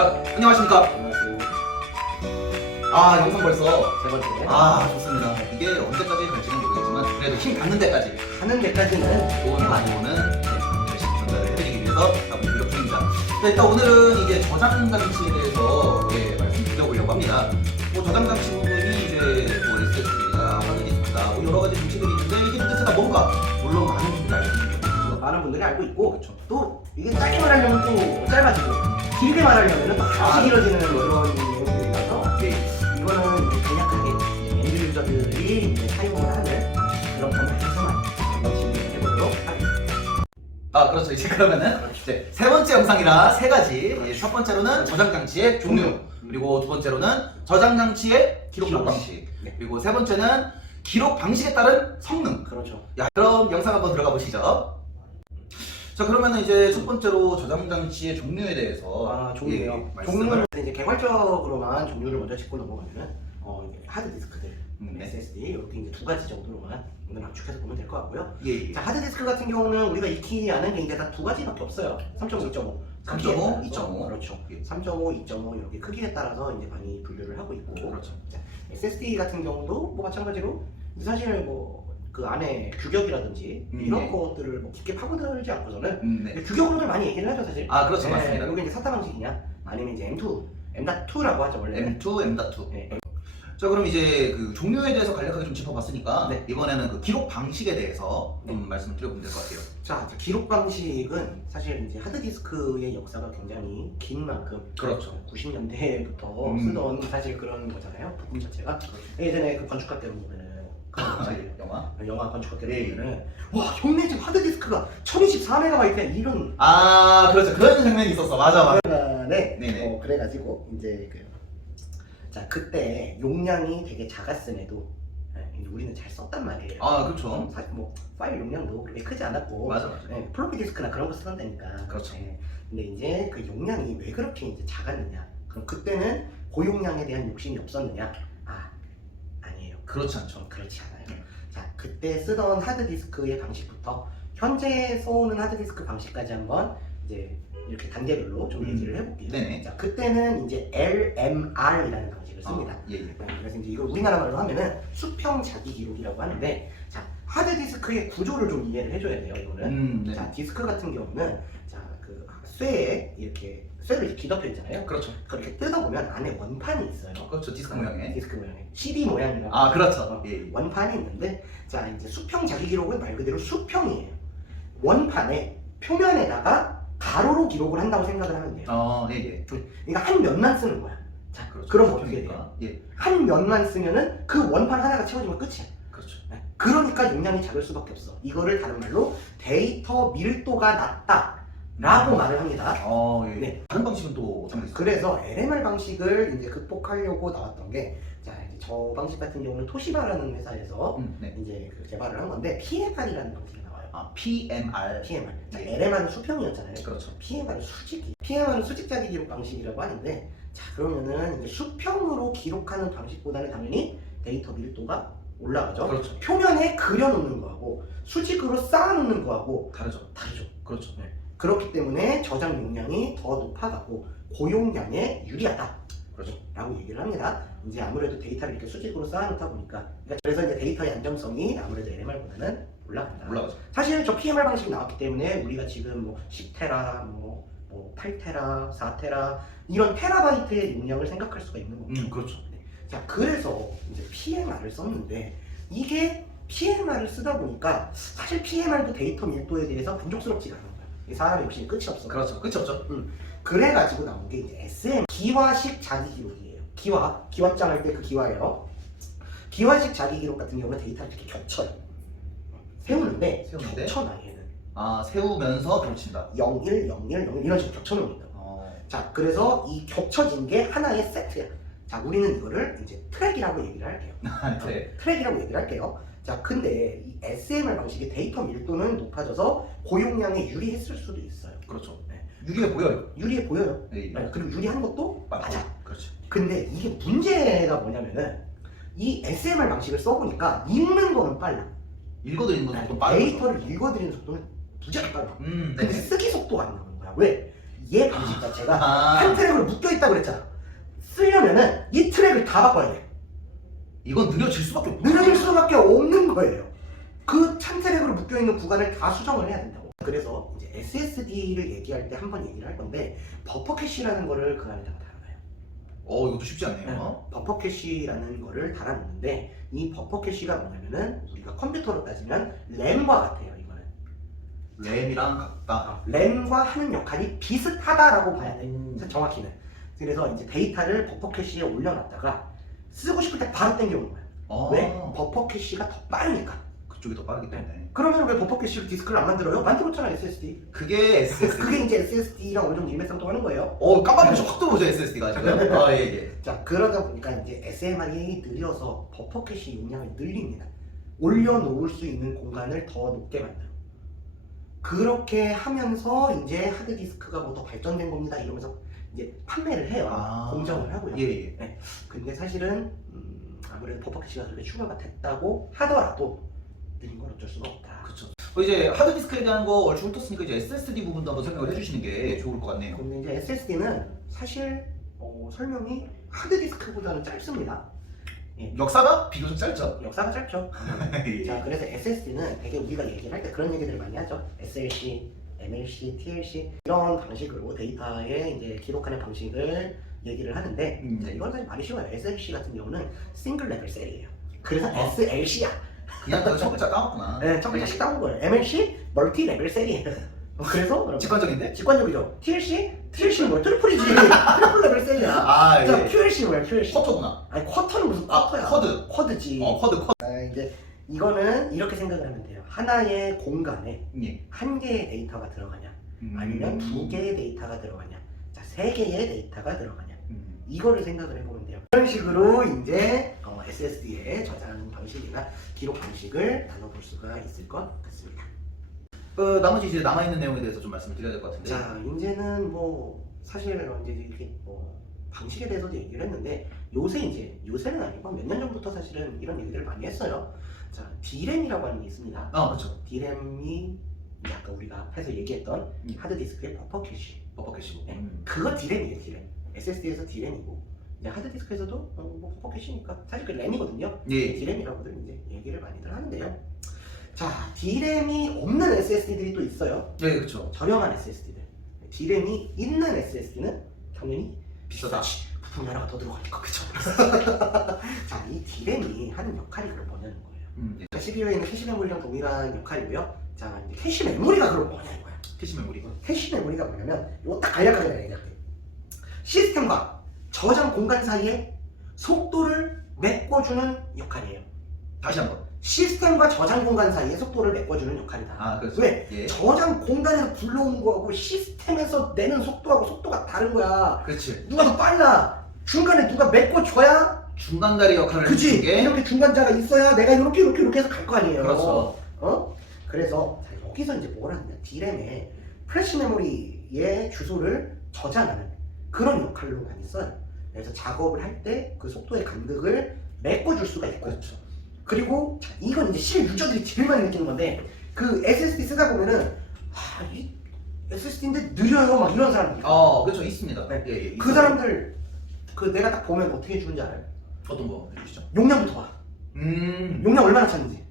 자, 안녕하십니까. 안녕하세요. 영상 벌써 세 번째. 좋습니다. 이게 언제까지 갈지는 모르겠지만 그래도 힘 닿는 데까지 하는 데까지는 도움이 많이 오는 열심히 전달을 해드리기 위해서 노력 중입니다. 일단 오늘은 이제 저장 장치에 대해서 말씀드려보려고 합니다. 저장 장치 부분이 이제 SSD나 하드디스크나 여러 가지 장치들이 있는데 이게 도대체가 뭔가 물론 많은 분들이 알고 있는 거죠. 많은 분들이 알고 있고, 그렇죠. 또 이게 짧게 말하려면 또 짧아지고, 길게 말하려면 또 다시 길어지는 그런 내용들이라서 이거는 이제 간략하게 엔드 유저들이 이제 사용을 하는 그런 방식에서만 진행해 보도록 하겠습니다. 그렇죠. 이제 그러면은 이제 세 번째 영상이라 세 가지. 첫 번째로는 저장 장치의 종류, 그리고 두 번째로는 저장 장치의 기록 방식, 네. 그리고 세 번째는 기록 방식에 따른 성능. 그렇죠. 그럼 영상 한번 들어가 보시죠. 자, 그러면은 이제 첫 번째로 저장 장치의 종류에 대해서 종류요. 종류는 이제 개괄적으로만 종류를 먼저 짚고 넘어가면은 이제 하드 디스크들, 네. SSD 이렇게 이제 두 가지 정도로만 오늘 압축해서 보면 될 것 같고요. 예. 자, 하드 디스크 같은 경우는 우리가 익히 아는 게 이제 다 두 가지밖에 없어요. 3.5, 2.5. 3.5, 2.5. 그렇죠. 예. 3.5, 2.5 이렇게 크기에 따라서 이제 많이 분류를 하고 있고. 그렇죠. 자, SSD 같은 경우도 뭐 마찬가지로 사실 뭐 그 안에 규격이라든지 이런 네. 것들을 뭐 깊게 파고들지 않고서는 네. 규격으로들 많이 얘기를 하죠 사실. 그렇죠. 맞습니다. 이게 이제 SATA 방식이냐 아니면 이제 M2, M.2라고 하죠 원래. M2, M.2. 네. 자, 그럼 이제 그 종류에 대해서 간략하게 좀 짚어봤으니까 네. 이번에는 그 기록 방식에 대해서 좀 네. 말씀을 드려보면 될 것 같아요. 자, 기록 방식은 사실 이제 하드 디스크의 역사가 굉장히 긴 만큼 그렇죠. 90년대부터 쓰던 사실 그런 거잖아요. 부품 자체가. 예전에 그 건축가 때문에 보면은 영화 건축가 때문에 보면은 와, 형네 집 하드 디스크가 1024MB 이런 그렇죠. 그런 장면이 있었어. 맞아. 네. 네네. 그래가지고 이제 자, 그때 용량이 되게 작았음에도 이제 우리는 잘 썼단 말이에요. 그렇죠. 사실 뭐 파일 용량도 그렇게 크지 않았고 맞아. 플로피 디스크나 그런 거 쓰던 데니까. 그렇죠. 근데 이제 그 용량이 왜 그렇게 이제 작았느냐? 그럼 그때는 고용량에 대한 욕심이 없었느냐? 아니에요. 그렇지 않죠. 그렇지 않아요. 자, 그때 쓰던 하드 디스크의 방식부터 현재 써오는 하드 디스크 방식까지 한번 이제 이렇게 단계별로 좀 얘기를 해볼게요. 네네. 자, 그때는 이제 LMR이라는 방식을 씁니다. 예. 그래서 이제 이걸 우리나라 말로 하면은 수평 자기 기록이라고 하는데, 자, 하드 디스크의 구조를 좀 이해를 해줘야 돼요. 이거는. 네. 자, 디스크 같은 경우는 자, 그 쇠에 이렇게 쇠를 이렇게 뒤덮여 있잖아요. 그렇죠. 그렇게 뜯어보면 안에 원판이 있어요. 그렇죠. 디스크 모양의. 디스크 모양의 CD 모양이라고. 그렇죠. 예. 원판이 있는데, 자, 이제 수평 자기 기록은 말 그대로 수평이에요. 원판에 표면에다가 가로로 기록을 한다고 생각을 하면 돼요. 예. 그러니까 한 면만 쓰는 거야. 자, 그렇죠. 그럼 어떻게 돼요? 예. 한 면만 쓰면은 그 원판 하나가 채워지면 끝이야. 그렇죠. 그러니까 용량이 작을 수밖에 없어. 이거를 다른 말로 데이터 밀도가 낮다라고 말을 합니다. 예. 네. 다른 방식은 또 어떤 게 있어요? 그래서 LMR 방식을 이제 극복하려고 나왔던 게, 자, 이제 저 방식 같은 경우는 토시바라는 회사에서 네. 이제 그 개발을 한 건데 PMR이라는 방식이 나와요. PMR. PMR. 자, 예. LMR은 수평이었잖아요. 그렇죠. PMR은 수직이. PMR은 수직 자기 기록 방식이라고 하는데, 자, 그러면은 이제 수평으로 기록하는 방식보다는 당연히 데이터 밀도가 올라가죠. 그렇죠. 표면에 그려놓는 거하고 수직으로 쌓아놓는 거하고 다르죠. 그렇죠. 네. 그렇기 때문에 저장 용량이 더 높아가고 고용량에 유리하다. 그렇죠. 라고 얘기를 합니다. 이제 아무래도 데이터를 이렇게 수직으로 쌓아놓다 보니까, 그래서 이제 데이터의 안정성이 아무래도 LMR보다는 올라간다. 사실 저 PMR 방식이 나왔기 때문에 우리가 지금 뭐 10테라, 뭐 8테라, 4테라 이런 테라바이트의 용량을 생각할 수가 있는 거죠. 그렇죠. 자, 그래서 이제 PMR을 썼는데, 이게 PMR을 쓰다 보니까 사실 PMR도 데이터 밀도에 대해서 만족스럽지가 않은 거야. 이 사람의 욕심이 끝이 없어. 그렇죠. 끝이 없죠. 그래가지고 나온 게 이제 SM 기화식 자기 기록이에요. 기화장 할 때 그 기화예요. 기화식 자기 기록 같은 경우는 데이터를 이렇게 겹쳐요. 세우는데 겹쳐놔 얘는. 세우면서 겹친다. 0, 1, 0, 1, 0, 1 이런 식으로 겹쳐놓습니다. 자, 그래서 이 겹쳐진 게 하나의 세트야. 자, 우리는 이거를 이제 트랙이라고 얘기를 할게요. 트랙이라고 얘기를 할게요. 자, 근데 이 SMR 방식의 데이터 밀도는 높아져서 고용량에 유리했을 수도 있어요. 그렇죠. 네. 유리해 보여요. 유리해 보여요. 네. 그리고 유리한 것도 맞아. 그렇죠. 근데 이게 문제가 뭐냐면은 이 SMR 방식을 써보니까 읽는 거는 빨라. 읽어드리는 것도 좀 빠르죠. 데이터를 읽어드리는 속도는 무지하게 빨라. 근데 네. 쓰기 속도가 안 나오는 거야. 왜? 얘 방식 자체가 아. 한 트랙으로 묶여있단 있다고 그랬잖아. 쓰려면은 이 트랙을 다 바꿔야 돼. 이건 느려질 수밖에 없고. 느려질 수밖에 없는 거예요. 그 찬 트랙으로 묶여있는 구간을 다 수정을 해야 된다고. 그래서 이제 SSD를 얘기할 때 한번 얘기를 할 건데 버퍼 캐시라는 거를 그 안에다가 달아놔요. 이것도 쉽지 않네요. 버퍼 캐시라는 거를 달아놓는데 이 버퍼 캐시가 뭐냐면은 우리가 컴퓨터로 따지면 램과 같아요. 이거는 램이랑 같다. 램과 하는 역할이 비슷하다라고 봐야 돼. 정확히는. 그래서 이제 데이터를 버퍼 캐시에 올려놨다가 쓰고 싶을 때 바로 땡겨오는 거야. 왜? 버퍼 캐시가 더 빠르니까. 그쪽이 더 빠르기 때문에. 그러면 왜 버퍼 캐시로 디스크를 안 만들어요? 만들었잖아 SSD. 그게 SSD. 그게 이제 SSD랑 어느 정도 일맥상통하는 거예요. 깜빡이면 확 들어오죠 SSD가 지금. 예. 자 그러다 보니까 이제 SMR이 느려서 버퍼 캐시 용량을 늘립니다. 올려놓을 수 있는 공간을 더 높게 만들어. 그렇게 하면서 이제 하드디스크가 뭐 더 발전된 겁니다 이러면서 이제 판매를 해요. 공정을 하고요. 예. 네. 근데 사실은 아무래도 버퍼 캐시가 그렇게 추가가 됐다고 하더라도 느린 건 어쩔 수가 없다. 그렇죠. 이제 하드디스크에 대한 거 얼추 훑었으니까 이제 SSD 부분도 한번 설명을 해주시는 게 좋을 것 같네요. 근데 이제 SSD는 사실 설명이 하드디스크보다는 짧습니다. 예. 역사가 비교적 짧죠. 역사가 짧죠. 자, 그래서 SSD는 되게 우리가 얘기를 할 때 그런 얘기들을 많이 하죠. SLC, MLC, TLC 이런 방식으로 데이터에 이제 기록하는 방식을 얘기를 하는데 자, 이건 사실 말이 쉬워요. SLC 같은 경우는 싱글 레벨 셀이에요. 그래서 SLC야. 그냥 그 첫 글자 까먹구나. 네, 첫 글자씩 따온 거예요. MLC 멀티 레벨 셀이에요. 그래서 직관적인데? 직관적이죠. TLC는 뭐야? 트리플이지. 트리플 레벨 셀이야. 자, QLC는 뭐야? QLC. 쿼터구나. 아니 쿼터는 무슨 쿼터야? 쿼드지. 쿼드. 이제 이거는 이렇게 생각을 하면 돼요. 하나의 공간에 예. 한 개의 데이터가 들어가냐, 아니면 두 개의 데이터가 들어가냐, 자, 세 개의 데이터가 들어가냐, 이거를 생각을 해보면 돼요. 이런 식으로 이제 SSD의 저장 방식이나 기록 방식을 나눠볼 수가 있을 것 같습니다. 나머지 이제 남아있는 내용에 대해서 좀 말씀을 드려야 될 것 같은데. 자, 이제는 뭐 사실 이제 이렇게 뭐 방식에 대해서도 얘기를 했는데 요새는 아니고 몇 년 전부터 사실은 이런 얘기들을 많이 했어요. 자, D램이라고 하는 게 있습니다. 그렇죠. D램이 이제 아까 우리가 앞에서 얘기했던 하드디스크의 버퍼 캐시. 버퍼 캐시고. 네. 그거 D램이에요, D램. SSD에서 D램이고 이제 하드디스크에서도 뭐 버퍼 캐시니까 사실 그 램이거든요. 예. D램이라고들 이제 얘기를 많이들 하는데요. 자, D램이 없는 SSD들이 또 있어요. 네, 그렇죠. 저렴한 SSD들. D램이 있는 SSD는 당연히 비싸다. 부품 하나가 더 들어가니까 그쵸. 자, 이 D램이 하는 역할이 그럼 뭐냐는 거예요. CPU에 있는 캐시 메모리랑 동일한 역할이고요. 자, 이제 캐시 메모리가 그럼 뭐냐는 거야. 캐시 메모리. 캐시 메모리가 뭐냐면 이거 딱 간략하게 내가 얘기할게. 시스템과 저장 공간 사이에 속도를 메꿔주는 역할이에요. 다시 한번. 시스템과 저장 공간 사이에 속도를 메꿔주는 역할이다. 그렇죠. 왜? 예. 저장 공간에서 불러온 거하고 시스템에서 내는 속도하고 속도가 다른 거야. 그렇지. 누가 더 빨라? 중간에 누가 메꿔줘야 중간다리 역할을 그치? 해주는 게. 이렇게 중간자가 있어야 내가 이렇게 해서 갈 거 아니에요. 그렇죠. 그래서 자, 여기서 이제 뭘 하느냐. D램에 플래시 메모리의 주소를 저장하는 그런 역할로 많이 써요. 그래서 작업을 할 때 그 속도의 간극을 메꿔줄 수가 있고. 그렇죠. 그리고 자, 이건 이제 실유저들이 제일 많이 느끼는 건데 그 SSD 쓰다 보면은 이 SSD인데 느려요 막 이런 사람들. 그렇죠. 있습니다. 네. 예. 그 사람들 그 내가 딱 보면 어떻게 해주는지 알아요? 어떤 거 해주시죠? 용량부터 봐. 용량 얼마나 찼는지.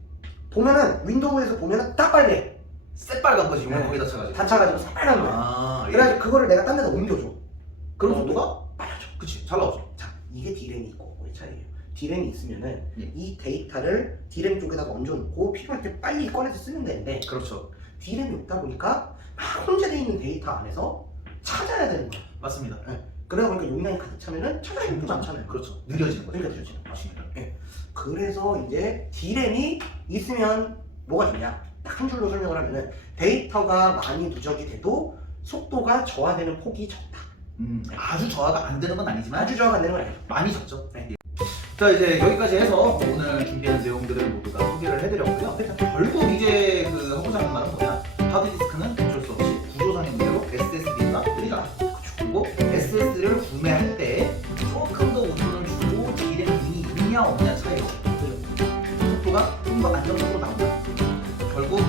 보면은 윈도우에서 보면은 딱 빨개. 새빨간 거지. 용량 네. 거기다 차가지고. 다 차가지고 새빨간 거야. 예. 그래가지고 그거를 내가 딴 데다 옮겨줘. 그럼 속도가 빨라져. 그치. 잘 나오죠. 자, 이게 D램이 있고 의 차이예요. D램이 있으면은 예. 이 데이터를 D램 쪽에다가 얹어놓고 필요할 때 빨리 꺼내서 쓰면 되는데 그렇죠. D램이 없다 보니까 막 혼재되어 있는 데이터 안에서 찾아야 되는 거야. 맞습니다. 그러다 보니까 용량이 가득 차면은 찾아야 되는 게 많잖아요. 그렇죠. 느려지는 거죠. 그러니까 느려지는 거죠. 맞습니다. 그래서 이제 D램이 있으면 뭐가 좋냐? 딱 한 줄로 설명을 하면은 데이터가 많이 누적이 돼도 속도가 저하되는 폭이 적다. 아주 저하가 안 되는 건 아니지만 아주 저하가 안 되는 건 아니죠. 많이 적죠. 네. 예. 자, 이제 여기까지 해서 오늘 준비한 내용들을 모두 다 소개를 해드렸고요. 결국 이제 하고자 하는 말은 뭐냐? 하드디스크는 어쩔 수 없이 구조상의 문제로 SSD가 느리다. 그리고 SSD를 구매할 때 조금 더 우선을 주고 D램이 있냐 없냐 차이로 속도가 좀 더 안정적으로 나온다. 결국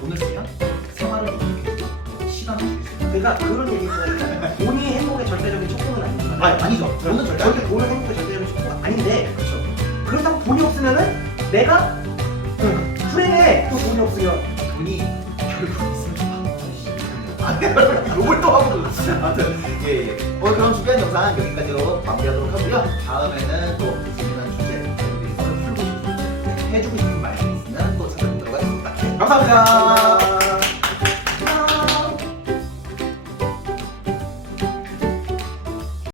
돈을 쓰면 생활을 이기게 되고 시간을 줄일 수 있다. 그러니까 그런 얘기죠. 돈이 행복의 절대적인 척도는 아니지만 아니죠. 돈은 절대 절대 돈을 행복을 절대 하고 싶은 거 아닌데 그렇다고 돈이 없으면은 내가 불행해. 또 돈이 없으면 돈이 결국 있습니다. 욕을 또 하고 아무튼 예. 오늘 그럼 준비한 영상 여기까지로 마무리하도록 하고요. 다음에는 또 재미난 주제 저희들이 풀고 싶은 해주고 싶은 말씀 있으면 또 찾아뵙도록 하겠습니다. 감사합니다.